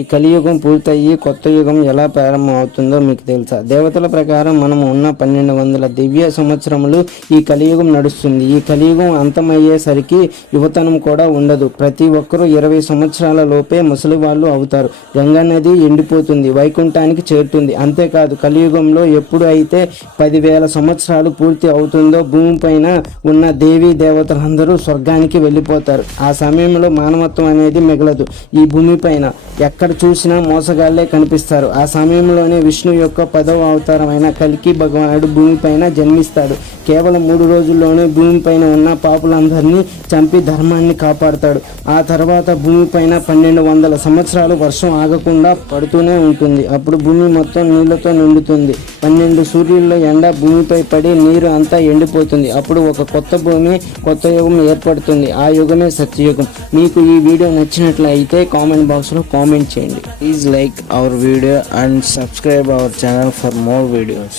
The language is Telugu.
ఈ కలియుగం పూర్తయ్యి కొత్త యుగం ఎలా ప్రారంభం అవుతుందో మీకు తెలుసా? దేవతల ప్రకారం మనం ఉన్న 1200 దివ్య సంవత్సరములు ఈ కలియుగం నడుస్తుంది. ఈ కలియుగం అంతమయ్యేసరికి యువతనం కూడా ఉండదు. ప్రతి ఒక్కరూ 20 సంవత్సరాల లోపే ముసలి వాళ్ళు అవుతారు. గంగా నది ఎండిపోతుంది, వైకుంఠానికి చేరుతుంది. అంతేకాదు, కలియుగంలో ఎప్పుడు అయితే 10,000 సంవత్సరాలు పూర్తి అవుతుందో భూమిపైన ఉన్న దేవీ దేవతలందరూ స్వర్గానికి వెళ్ళిపోతారు. ఆ సమయంలో మానవత్వం అనేది మిగలదు. ఈ భూమిపైన ఎక్కడ చూసినా మోసగాళ్లే కనిపిస్తారు. ఆ సమయంలోనే విష్ణు యొక్క 10వ అవతారమైన కల్కి భగవానుడు భూమిపైన జన్మిస్తాడు. కేవలం 3 రోజుల్లోనే భూమిపైన ఉన్న పాపులందరినీ చంపి ధర్మాన్ని కాపాడుతాడు. ఆ తర్వాత భూమిపైన 1200 సంవత్సరాలు వర్షం ఆగకుండా పడుతూనే ఉంటుంది. అప్పుడు భూమి మొత్తం నీళ్లతో నిండుతుంది. 12 సూర్యుల్లో ఎండ భూమిపై పడి నీరు అంతా ఎండిపోతుంది. అప్పుడు ఒక కొత్త భూమి, కొత్త యుగం ఏర్పడుతుంది. ఆ యుగమే సత్యయుగం. మీకు ఈ వీడియో నచ్చినట్లయితే కామెంట్ బాక్స్లో కామెంట్ చేయండి. Please like our video and subscribe our channel for more videos.